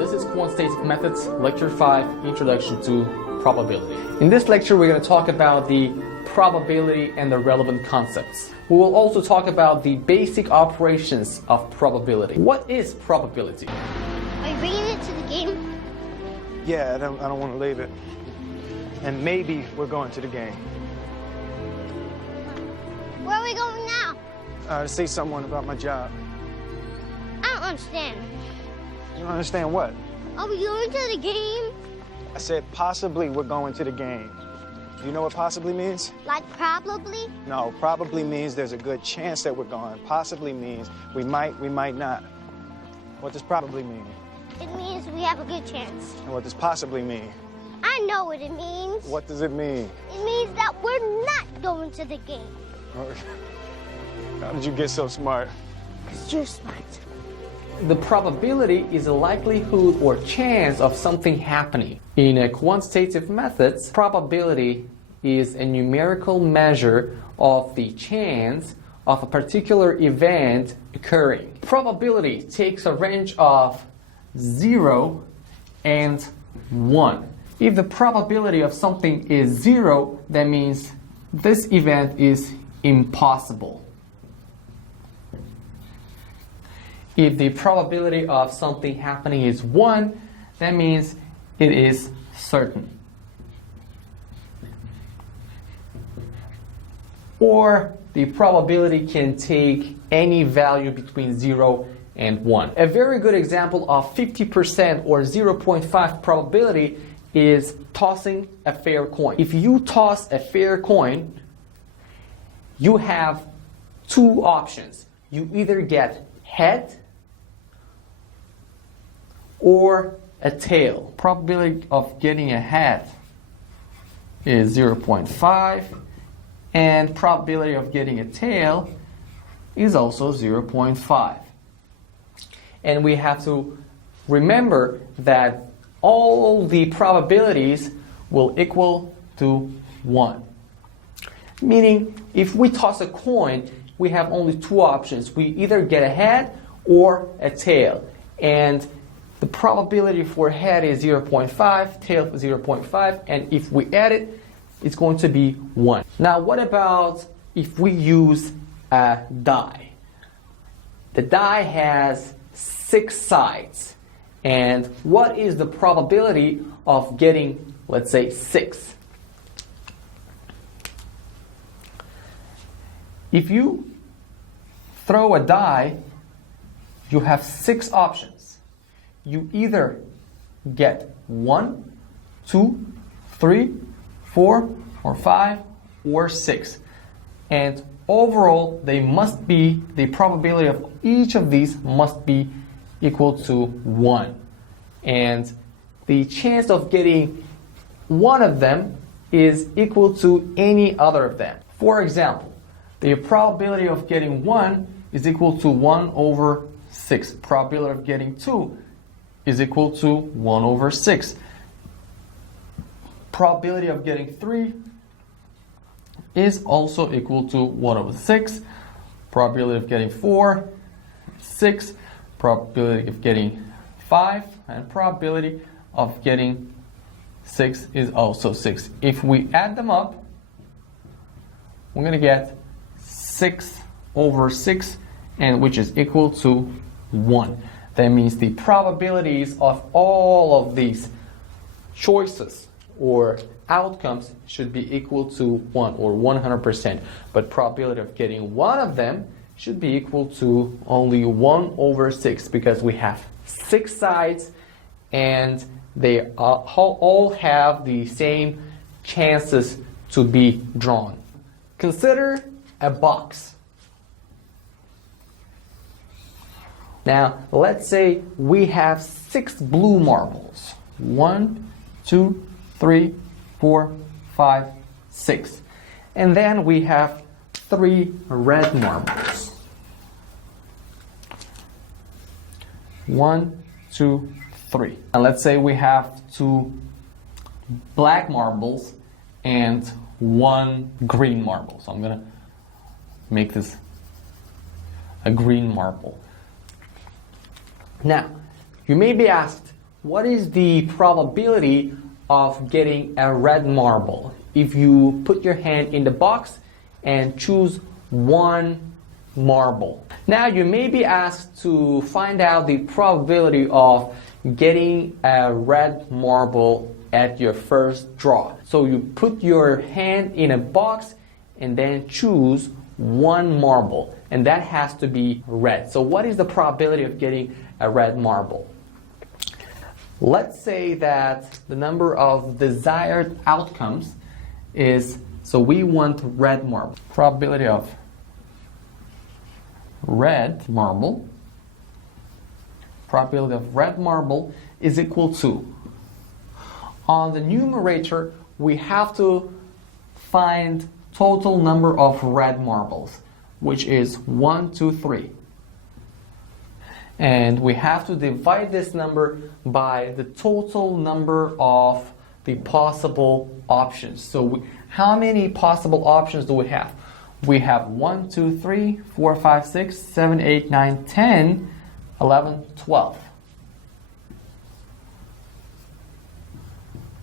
This is Quantitative Methods, Lecture 5, Introduction to Probability. In this lecture, we're going to talk about the probability and the relevant concepts. We will also talk about the basic operations of probability. What is probability? Are you bringing it to the game? Yeah, I don't want to leave it. And maybe we're going to the game. Where are we going now? To see someone about my job. I don't understand. You don't understand what? Are we going to the game? I said possibly we're going to the game. Do you know what possibly means? Like probably? No, probably means there's a good chance that we're going. Possibly means we might not. What does probably mean? It means we have a good chance. And what does possibly mean? I know what it means. What does it mean? It means that we're not going to the game. How did you get so smart? Because you're smart. The probability is a likelihood or chance of something happening. In a quantitative methods, probability is a numerical measure of the chance of a particular event occurring. Probability takes a range of 0 and 1. If the probability of something is 0, that means this event is impossible. If the probability of something happening is 1, that means it is certain. Or the probability can take any value between 0 and 1. A very good example of 50% or 0.5 probability is tossing a fair coin. If you toss a fair coin, you have two options. You either get head or a tail. Probability of getting a head is 0.5, and probability of getting a tail is also 0.5. And we have to remember that all the probabilities will equal to 1. Meaning, if we toss a coin, we have only two options. We either get a head or a tail. And the probability for head is 0.5, tail is 0.5, and if we add it, it's going to be 1. Now, what about if we use a die? The die has 6 sides. And what is the probability of getting, let's say, 6? If you throw a die, you have 6 options. You either get 1, 2, 3, 4, or 5, or 6. And overall, the probability of each of these must be equal to 1. And the chance of getting one of them is equal to any other of them. For example, the probability of getting 1 is equal to 1 over 6. Probability of getting 2 is equal to 1 over 6. Probability of getting 3 is also equal to 1 over 6. Probability of getting 4, 6. Probability of getting 5, and probability of getting 6 is also 6. If we add them up, we're going to get 6 over 6, and which is equal to 1. That means the probabilities of all of these choices or outcomes should be equal to 1 or 100%. But probability of getting one of them should be equal to only 1 over 6 because we have 6 sides and they all have the same chances to be drawn. Consider a box. Now, let's say we have 6 blue marbles. 1, 2, 3, 4, 5, 6. And then we have 3 red marbles. 1, 2, 3. And let's say we have 2 black marbles and 1 green marble. So I'm going to make this a green marble. Now, you may be asked, what is the probability of getting a red marble if you put your hand in the box and choose one marble? Now you may be asked to find out the probability of getting a red marble at your first draw. So you put your hand in a box and then choose one marble, and that has to be red. So what is the probability of getting a red marble? Let's say that the number of desired outcomes is, so we want red marble. Probability of red marble, probability of red marble is equal to, on the numerator we have to find total number of red marbles, which is 1, 2, 3. And we have to divide this number by the total number of the possible options. So how many possible options do we have? We have 1, 2, 3, 4, 5, 6, 7, 8, 9, 10, 11, 12.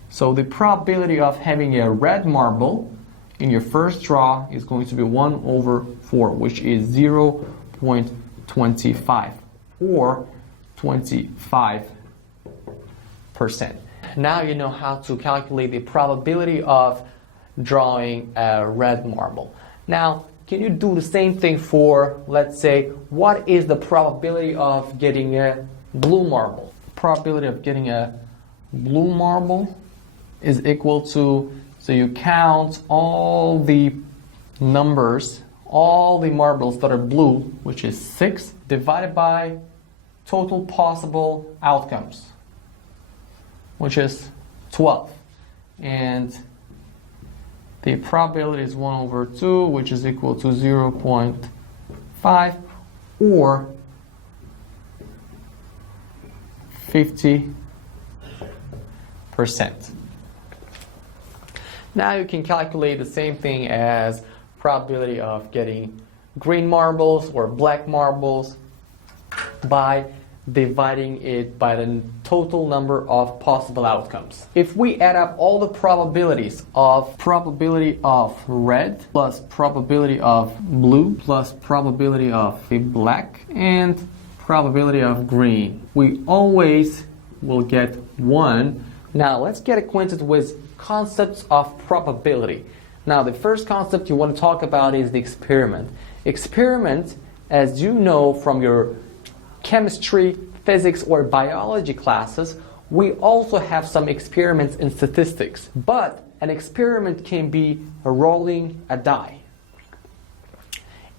So the probability of having a red marble in your first draw is going to be 1 over 4, which is 0.25 or 25%. Now you know how to calculate the probability of drawing a red marble. Now, can you do the same thing for, let's say, what is the probability of getting a blue marble? Probability of getting a blue marble is equal to, so you count all the numbers, all the marbles that are blue, which is 6, divided by total possible outcomes, which is 12. And the probability is 1 over 2, which is equal to 0.5 or 50%. Now you can calculate the same thing as probability of getting green marbles or black marbles by dividing it by the total number of possible outcomes. If we add up all the probabilities of probability of red plus probability of blue plus probability of black and probability of green, we always will get 1. Now let's get acquainted with concepts of probability. Now the first concept you want to talk about is the experiment. Experiment, as you know from your chemistry, physics, or biology classes, we also have some experiments in statistics. But an experiment can be rolling a die.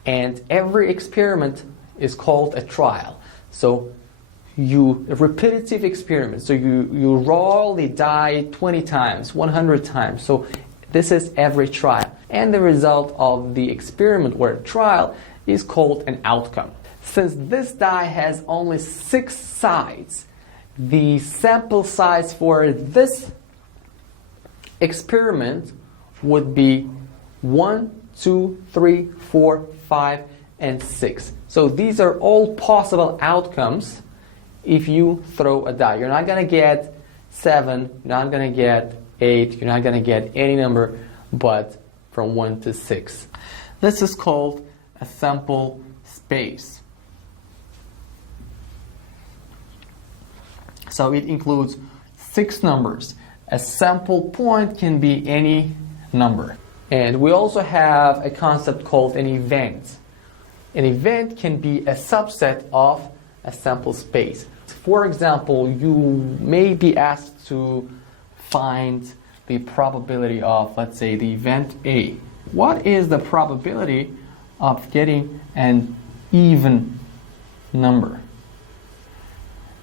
And every experiment is called a trial. So a repetitive experiment. So you roll the die 20 times, 100 times. So this is every trial. And the result of the experiment or trial is called an outcome. Since this die has only 6 sides, the sample size for this experiment would be 1, 2, 3, 4, 5, and 6. So these are all possible outcomes if you throw a die. You're not going to get 7, you're not going to get 8, you're not going to get any number but from 1 to 6. This is called a sample space. So it includes 6 numbers. A sample point can be any number. And we also have a concept called an event. An event can be a subset of a sample space. For example, you may be asked to find the probability of, let's say, the event A. What is the probability of getting an even number?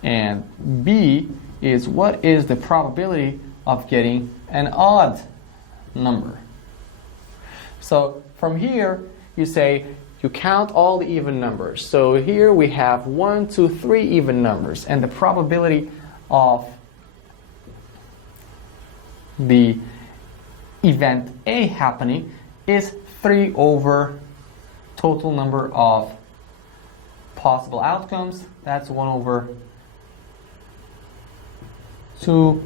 And B is, what is the probability of getting an odd number? So from here, you say, you count all the even numbers. So here we have 1, 2, 3 even numbers, and the probability of the event A happening is 3 over total number of possible outcomes. That's 1 over to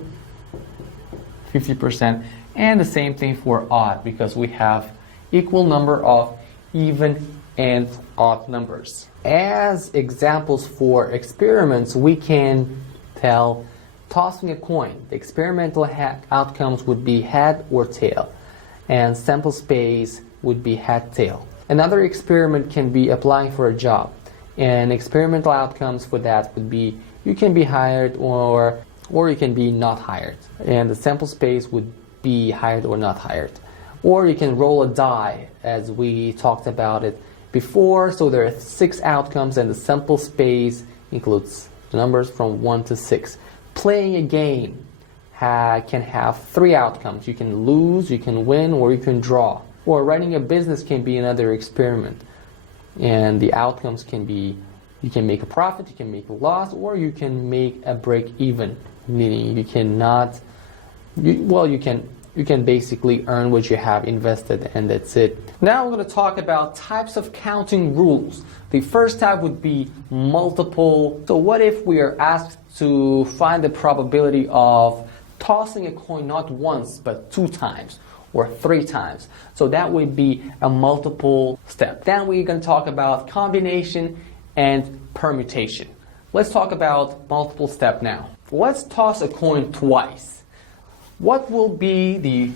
50%. And the same thing for odd, because we have equal number of even and odd numbers. As examples for experiments, we can tell tossing a coin. The experimental outcomes would be head or tail, and sample space would be head tail. Another experiment can be applying for a job, and experimental outcomes for that would be you can be hired or you can be not hired, and the sample space would be hired or not hired. Or you can roll a die, as we talked about it before. So there are 6 outcomes, and the sample space includes the numbers from 1 to 6. Playing a game can have 3 outcomes. You can lose, you can win, or you can draw. Or running a business can be another experiment. And the outcomes can be you can make a profit, you can make a loss, or you can make a break even, meaning you cannot, you can basically earn what you have invested, and that's it. Now we're going to talk about types of counting rules. The first type would be multiple. So what if we are asked to find the probability of tossing a coin not once but 2 times or 3 times? So that would be a multiple step. Then we're going to talk about combination and permutation. Let's talk about multiple step now. Let's toss a coin twice. What will be the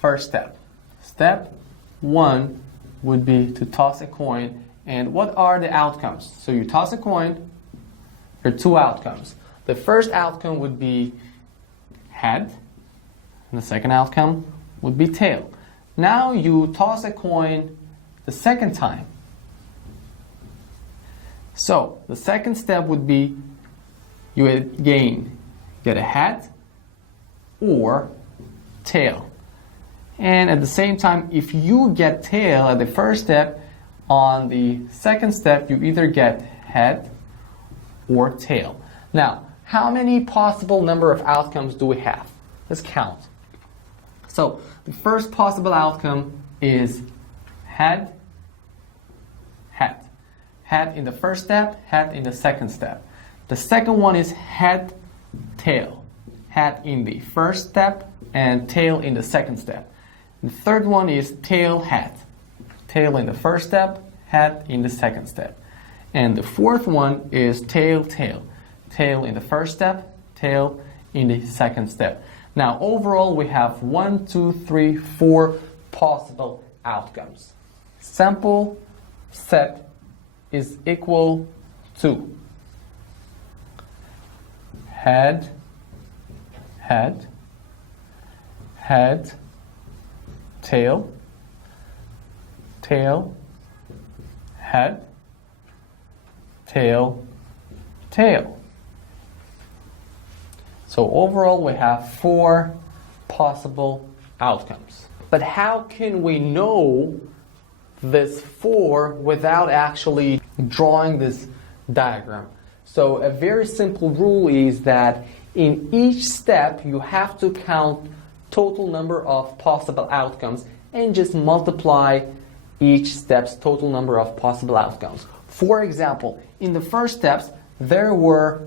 first step? Step 1 would be to toss a coin. And what are the outcomes? So you toss a coin, there are 2 outcomes. The first outcome would be head, and the second outcome would be tail. Now you toss a coin the second time. So the second step would be you again get a head or tail. And at the same time, if you get tail at the first step, on the second step you either get head or tail. Now, how many possible number of outcomes do we have? Let's count. So the first possible outcome is head, head. Head in the first step, head in the second step. The second one is head, tail. Head in the first step and tail in the second step. The third one is tail, head. Tail in the first step, head in the second step. And the fourth one is tail, tail. Tail in the first step, tail in the second step. Now overall we have 1, 2, 3, 4 possible outcomes. Sample set is equal to head, head, head, tail, tail, head, tail, tail. So overall we have 4 possible outcomes. But how can we know this 4 without actually drawing this diagram? So a very simple rule is that in each step you have to count total number of possible outcomes and just multiply each step's total number of possible outcomes. For example, in the first steps there were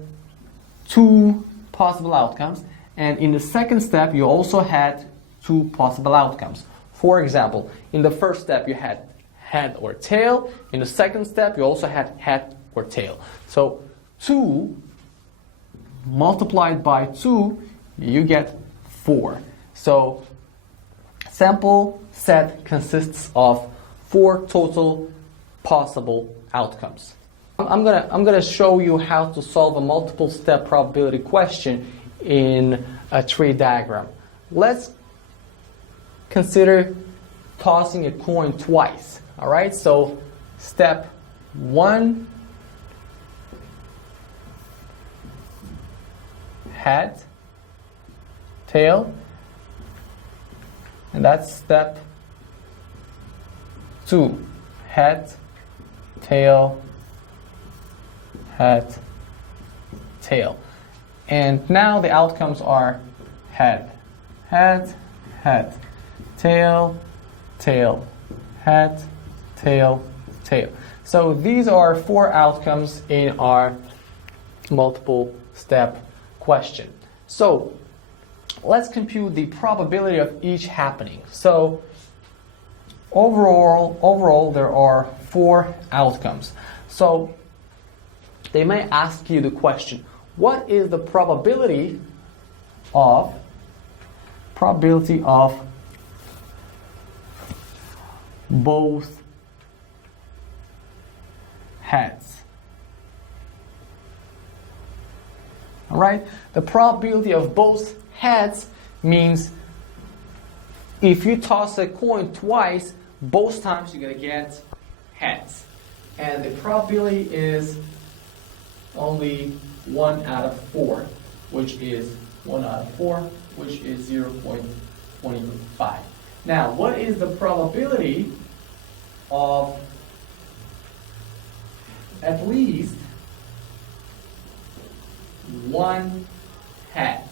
2 possible outcomes, and in the second step you also had 2 possible outcomes. For example, in the first step you had head or tail, in the second step you also had head or tail. So 2 multiplied by 2, you get 4. So sample set consists of 4 total possible outcomes. I'm gonna show you how to solve a multiple step probability question in a tree diagram. Let's consider tossing a coin twice. All right, so step 1, head, tail, and that's step 2, head, tail, head, tail. And now the outcomes are head, head, head, tail, tail, head, tail, tail. So these are 4 outcomes in our multiple step question. So let's compute the probability of each happening. So overall there are 4 outcomes. So they may ask you the question, what is the probability of both heads? All right? The probability of both heads means if you toss a coin twice, both times you're going to get heads. And the probability is only 1 out of 4, which is 1 out of 4, which is 0.25. Now, what is the probability of at least one head?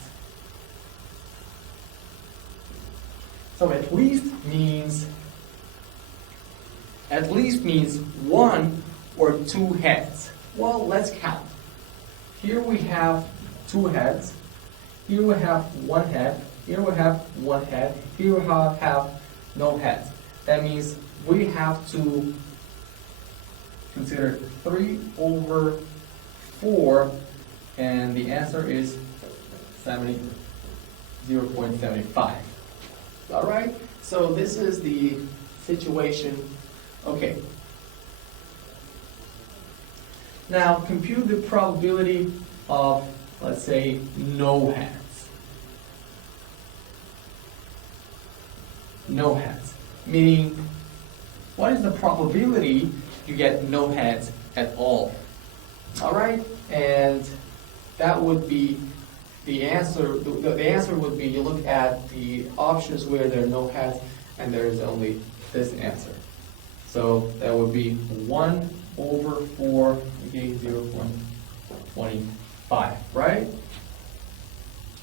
So at least means 1 or 2 heads. Well, let's count. Here we have 2 heads. Here we have 1 head. Here we have 1 head. Here we have no heads. That means we have to consider 3 over 4, and the answer is 0.75. All right? So this is the situation. Okay. Now compute the probability of, let's say, no heads. No heads. Meaning, what is the probability you get no heads at all? All right? And that would be the answer. The answer would be, you look at the options where there are no heads, and there is only this answer. So that would be 1 over 4, okay, 0.25, right?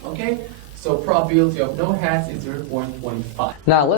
Okay, so probability of no heads is 0.25. Now let's